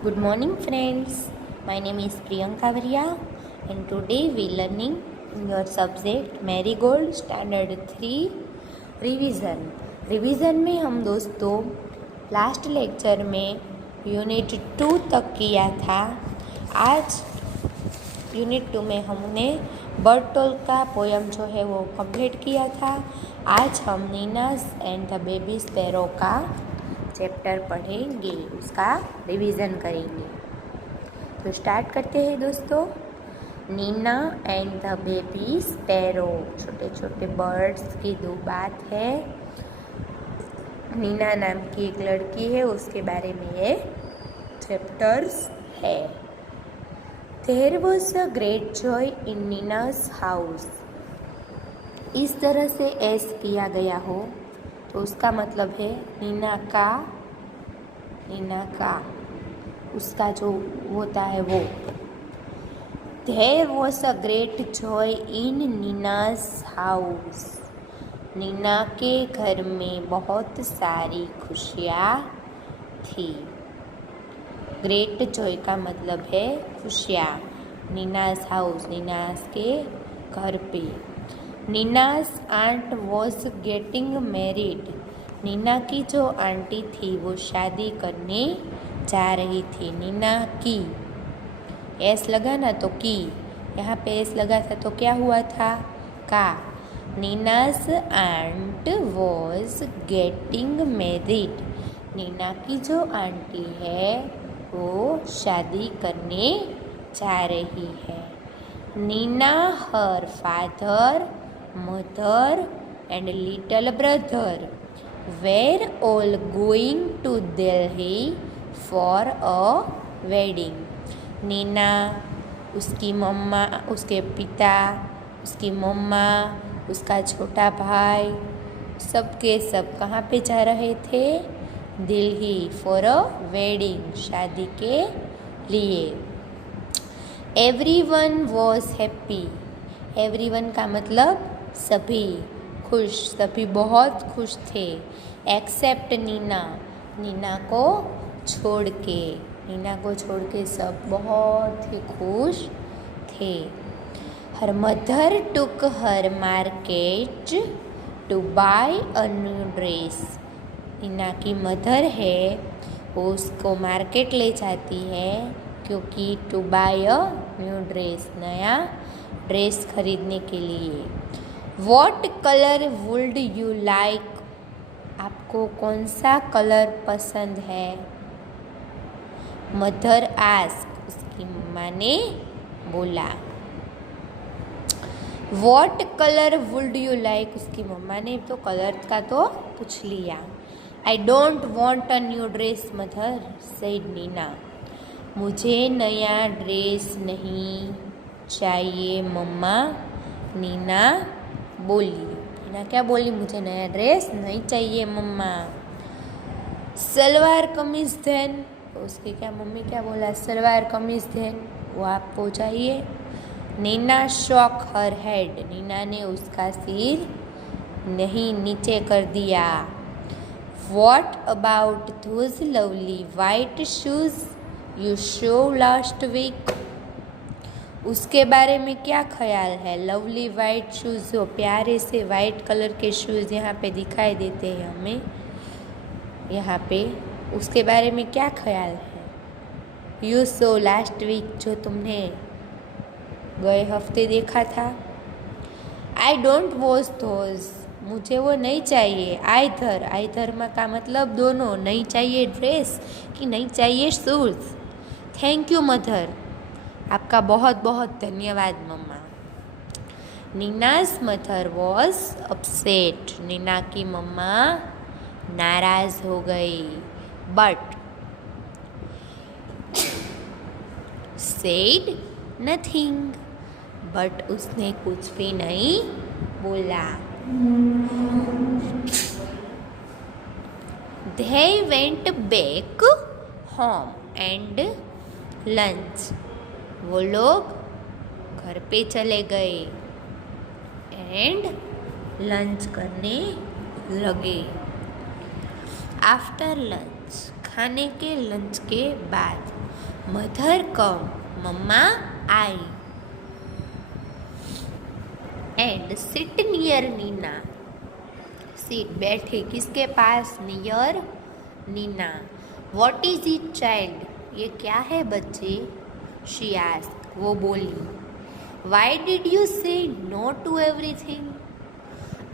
Good morning, friends. My name is Priyanka Varia, and today we learning in your subject Marigold Standard 3 revision में हम दोस्तों last lecture में unit 2 तक किया था। आज यूनिट 2 में हमने बर्टोल का पोयम जो है वो कंप्लीट किया था। आज हम Nina's and the baby sparrow का चैप्टर पढ़ेंगे, उसका रिवीजन करेंगे। तो स्टार्ट करते हैं दोस्तों। Nina and the baby sparrow, छोटे छोटे बर्ड्स की दो बात है। नीना नाम की एक लड़की है, उसके बारे में ये चैप्टर्स है। There was a great joy in Nina's house. इस तरह से एस किया गया हो तो उसका मतलब है नीना का उसका जो होता है वो। There was a great joy in Nina's house. Nina के घर में बहुत सारी खुशियाँ थी। ग्रेट जॉय का मतलब है खुशियाँ। नीनास हाउस, नीनास के घर पे। Nina's aunt was getting married. Nina की जो आंटी थी वो शादी करने जा रही थी। नीना की एस लगा ना तो की, यहाँ पे एस लगा था तो क्या हुआ था का। Nina's aunt was getting married. Nina की जो आंटी है वो शादी करने जा रही है। Nina, her father, mother and little brother were all going to Delhi for a wedding. Nina, उसकी मम्मा, उसके पिता, उसकी मम्मा, उसका छोटा भाई, सब के सब कहाँ पे जा रहे थे? दिल्ली फॉर अ वेडिंग, शादी के लिए। Everyone was happy. एवरीवन का मतलब सभी खुश, सभी बहुत खुश थे। एक्सेप्ट नीना, नीना को छोड़ के। नीना को छोड़ के सब बहुत ही खुश थे। Her mother took her market to buy a new dress. Nina की मदर है वो उसको मार्केट ले जाती है क्योंकि to buy a new dress, नया ड्रेस खरीदने के लिए। What colour would you like. आपको कौन सा कलर पसंद है? मदर आस्क, उसकी मम्मा ने बोला। What colour would you like, उसकी मम्मा ने तो कलर का तो पूछ लिया। I don't want a new dress mother, said Nina. मुझे नया ड्रेस नहीं चाहिए मम्मा, नीना बोली। नीना क्या बोली? मुझे नया ड्रेस नहीं चाहिए मम्मा। सलवार कमीज देन, तो उसकी क्या मम्मी क्या बोला? सलवार कमीज देन, वो आपको चाहिए। Nina shook her head, Nina ने उसका सिर नहीं नीचे कर दिया। What about those lovely white shoes you show last week. उसके बारे में क्या ख्याल है? लवली वाइट शूज़, जो प्यारे से वाइट कलर के शूज़ यहाँ पे दिखाई देते हैं हमें, यहाँ पे उसके बारे में क्या ख्याल है? यू सो लास्ट वीक, जो तुमने गए हफ्ते देखा था। आई डोंट वॉच दोज, मुझे वो नहीं चाहिए। आइधर, आइधर में का मतलब दोनों, नहीं चाहिए ड्रेस कि नहीं चाहिए शूज़। थैंक यू मदर, आपका बहुत बहुत धन्यवाद मम्मा। Neena's mother was upset, Neena की मम्मा नाराज हो गई। बट सेड नथिंग, बट उसने कुछ भी नहीं बोला। They went back home and lunch, वो लोग घर पे चले गए एंड लंच करने लगे। आफ्टर लंच, खाने के लंच के बाद। मदर कम, मम्मा आई and sit near Neena. Seat बैठे किसके पास? Near Neena. What is it child? ये क्या है बच्चे? शी आस्क्ड, वो बोली। Why did you say no to everything?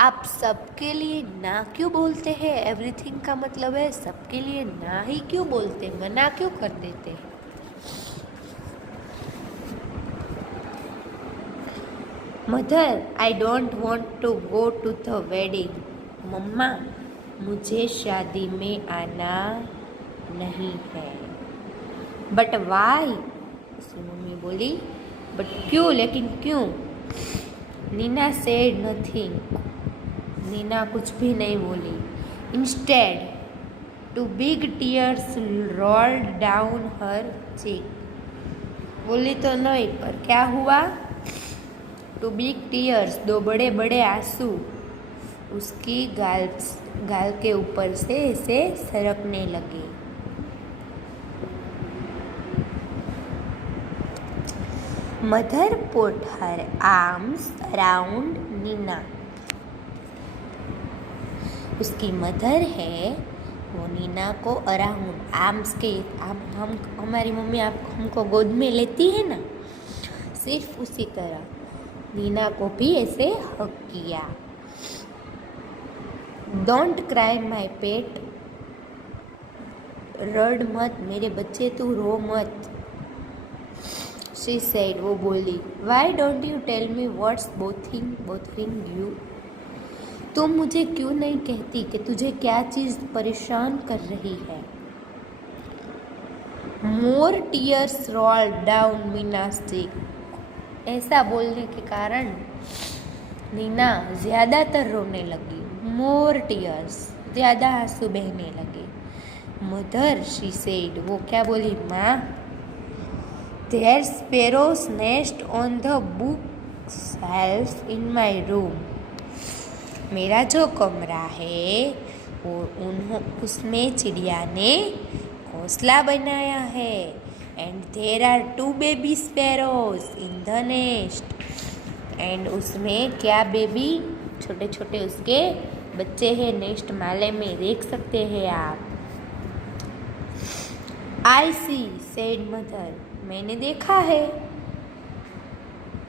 आप सबके लिए ना क्यों बोलते हैं? एवरीथिंग का मतलब है सबके लिए ना ही क्यों बोलते, मना क्यों कर देते हैं? Mother, I don't want to go to the wedding. मम्मा, मुझे शादी में आना नहीं है। But why? उसकी मम्मी बोली, बट क्यों? लेकिन क्यों? Neena said nothing. नीना कुछ भी नहीं बोली। Instead, two big tears rolled down her cheek. बोली तो नहीं, पर क्या हुआ? टू बिग टीयर्स, दो बड़े बड़े आंसू उसकी गाल के ऊपर से ऐसे सरकने लगे। Mother put her arms around Nina. उसकी मदर है वो नीना को अराउंड आर्म्स के हम हमारी मम्मी हमको गोद में लेती है ना, सिर्फ उसी तरह नीना को भी ऐसे हक किया। डोंट क्राई माई पेट, रड मत मेरे बच्चे, तू रो मत। शी सेड, वो बोली। Why don't you tell me what's bothering you? तुम मुझे क्यों नहीं कहती कि तुझे क्या चीज़ परेशान कर रही है? More tears roll down Meena's cheek। ऐसा बोलने के कारण नीना ज़्यादातर रोने लगी। मोर टीयर्स, ज़्यादा आंसू बहने लगे। मदर, शी सेड, वो क्या बोली? माँ, there sparrows nest on the book shelf in my room. मेरा जो कमरा है उसमें चिड़िया ने घोंसला बनाया है। And there are 2 baby sparrows in the nest. And उसमें क्या बेबी, छोटे छोटे उसके बच्चे हैं नेस्ट माले में, देख सकते हैं आप। आई सी, सेड मदर, मैंने देखा है।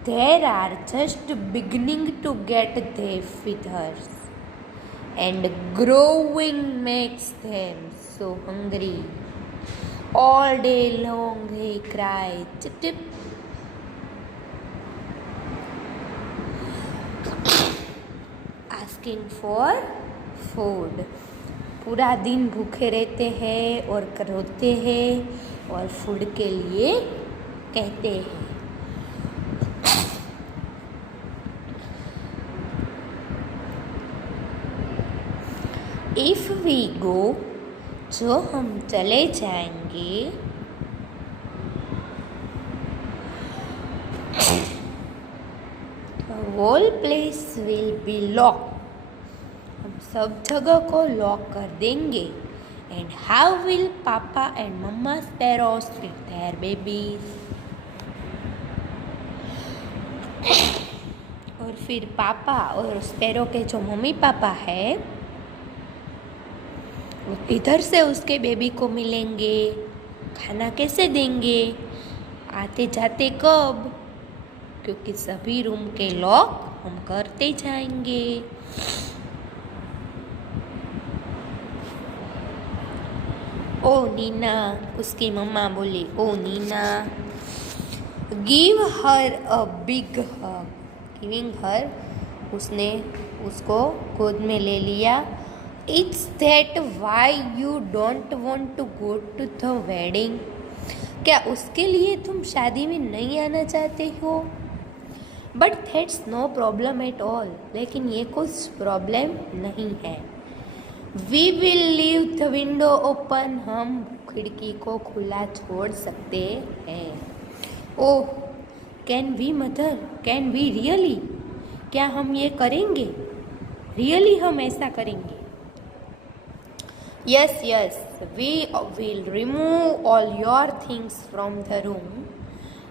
There are just beginning to get their feathers and growing makes them so hungry. All day long he cried, chip chip. Asking for food. पूरा दिन भूखे रहते हैं और रोते हैं और फूड के लिए कहते हैं। इफ वी गो, जो हम चले जाएंगे, whole place will be lock. हम सब जगह को लॉक कर देंगे। And how will papa and mamma sparrows feed their babies? और फिर पापा और स्पैरो के जो मम्मी पापा है वो इधर से उसके बेबी को मिलेंगे, खाना कैसे देंगे, आते जाते कब? क्योंकि सभी रूम के लॉक हम करते जाएंगे। ओ नीना, उसकी मम्मा बोली, oh Neena, give her a big hug. Giving her, उसने उसको गोद में ले लिया। It's that why you don't want to go to the wedding? क्या उसके लिए तुम शादी में नहीं आना चाहते हो? But that's no problem at all. लेकिन ये कुछ प्रॉब्लम नहीं है। We will leave the window open. हम खिड़की को खुला छोड़ सकते हैं। Oh, can we mother, can we really? क्या हम ये करेंगे? रियली हम ऐसा करेंगे? Yes yes, we will remove all your things from the room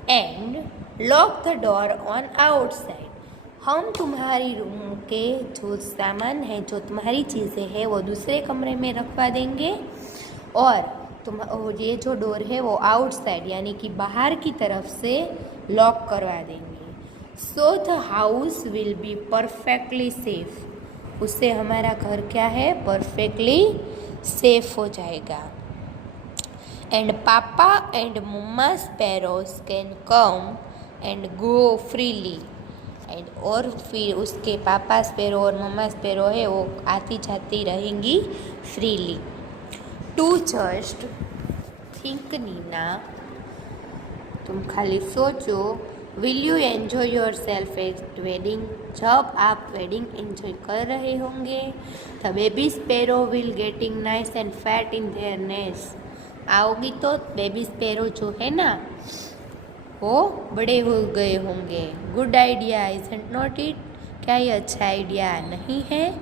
and lock the door on outside. हम तुम्हारी रूम के जो सामान है, जो तुम्हारी चीज़ें हैं, वो दूसरे कमरे में रखवा देंगे और ये जो डोर है वो आउटसाइड यानी कि बाहर की तरफ से लॉक करवा देंगे. So the house will be perfectly safe. उससे हमारा घर क्या है, परफेक्टली सेफ हो जाएगा. And papa and mamma sparrows can come and go freely. And और फिर उसके पापा स्पैरो और मम्मा स्पैरो है वो आती जाती रहेंगी freely. To just think Nina, तुम खाली सोचो. Will you enjoy your self at wedding. जब आप वेडिंग एंजॉय कर रहे होंगे. The baby sparrow will getting nice and fat in their nest. आओगी तो बेबी स्पैरो जो है ना वो बड़े हो गए होंगे. Good idea isn't not it. क्या ये अच्छा आइडिया नहीं है?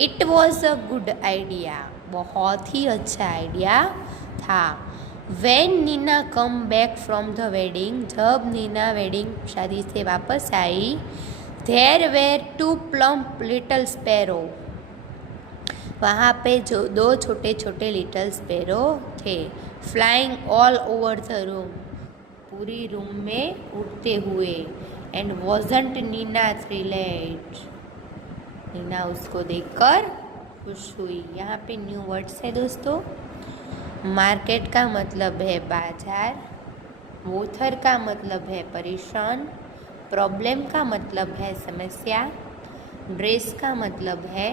It was a good idea. बहुत ही अच्छा आइडिया था. When Neena come back from the wedding. जब नीना वेडिंग शादी से वापस आई. There were 2 plump little sparrow. वहाँ पे जो 2 छोटे छोटे लिटल स्पैरो थे. Flying all over the room. पूरी रूम में उड़ते हुए. And wasn't Neena thrilled. Neena उसको देखकर खुश हुई. यहाँ पे न्यू वर्ड्स है दोस्तों. मार्केट का मतलब है बाजार. वोथर का मतलब है परेशान. प्रॉब्लम का मतलब है समस्या. ड्रेस का मतलब है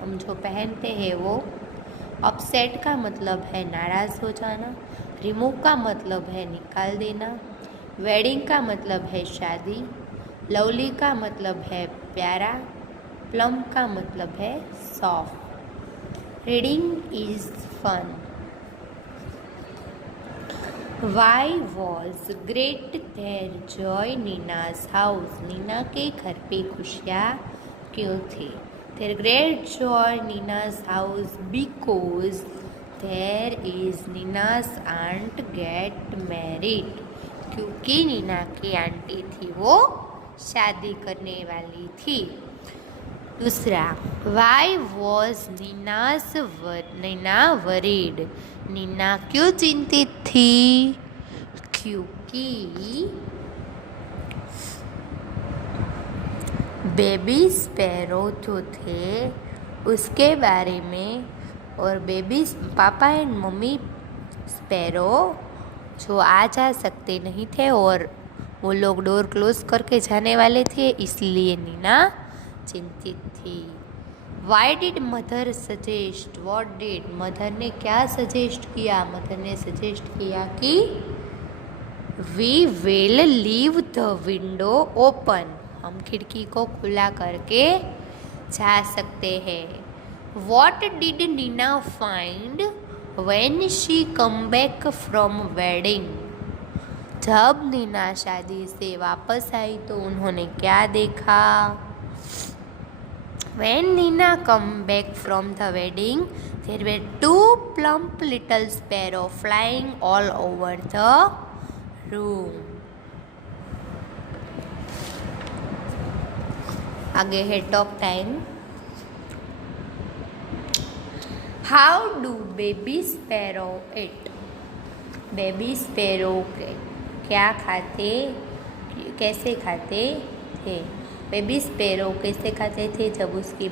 हम जो पहनते हैं वो. अपसेट का मतलब है नाराज़ हो जाना. रिमूव का मतलब है निकाल देना. वेडिंग का मतलब है शादी. लवली का मतलब है प्यारा. प्लम का मतलब है soft. Reading is fun. Why was great their joy Nina's house. Nina के घर पे खुशियाँ क्यों थी? Their great joy Nina's house because there is Nina's aunt get married. क्योंकि नीना की आंटी थी वो शादी करने वाली थी. दूसरा, why was Nina worried. Nina क्यों चिंतित थी? क्योंकि बेबी स्पैरो जो थे उसके बारे में और बेबी पापा एंड मम्मी स्पैरो जो आ जा सकते नहीं थे और वो लोग डोर क्लोज करके जाने वाले थे, इसलिए नीना चिंतित थी. Why did mother suggest. What did. Mother ने क्या सजेस्ट किया? मदर ने सजेस्ट किया कि we will leave the window open. हम खिड़की को खुला करके जा सकते हैं. What did Nina find when she come back from wedding. जब नीना शादी से वापस आई तो उन्होंने क्या देखा? When Nina come back from the wedding, there were 2 plump little sparrow flying all over the room. आगे है talk time. How do baby sparrow eat? Baby sparrow क्या खाते, कैसे खाते थे? बेबी स्पैरो कैसे खाते थे? जब उसकी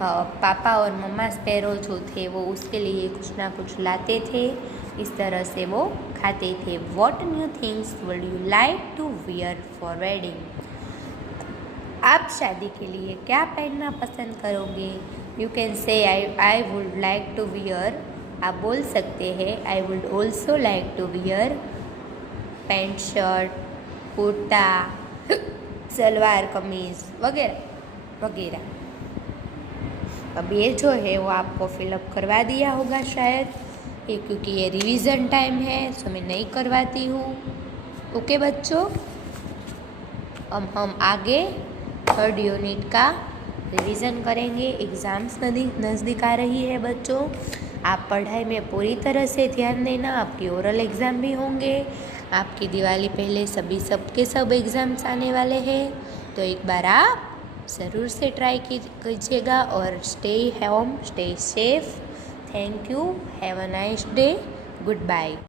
पापा और मम्मा स्पैरो जो थे वो उसके लिए कुछ ना कुछ लाते थे, इस तरह से वो खाते थे. What new things would you like to wear for wedding. आप शादी के लिए क्या पहनना पसंद करोगे? You can say I would like to wear. आप बोल सकते हैं I would also like to wear pant shirt, kurta, salwar kameez वगैरह वगैरह. अब ये जो है वो आपको फिलअप करवा दिया होगा शायद, क्योंकि ये रिवीज़न टाइम है तो मैं नहीं करवाती हूँ. ओके बच्चों, अब हम आगे 3rd यूनिट का रिवीज़न करेंगे. एग्ज़ाम्स नज़दीक आ रही है बच्चों, आप पढ़ाई में पूरी तरह से ध्यान देना। आपकी ओरल एग्ज़ाम भी होंगे, आपकी दिवाली पहले सबके सब एग्ज़ाम्स आने वाले हैं, तो एक बार आप ज़रूर से ट्राई कीजिएगा और stay home, stay safe. Thank you, have a nice day, good bye.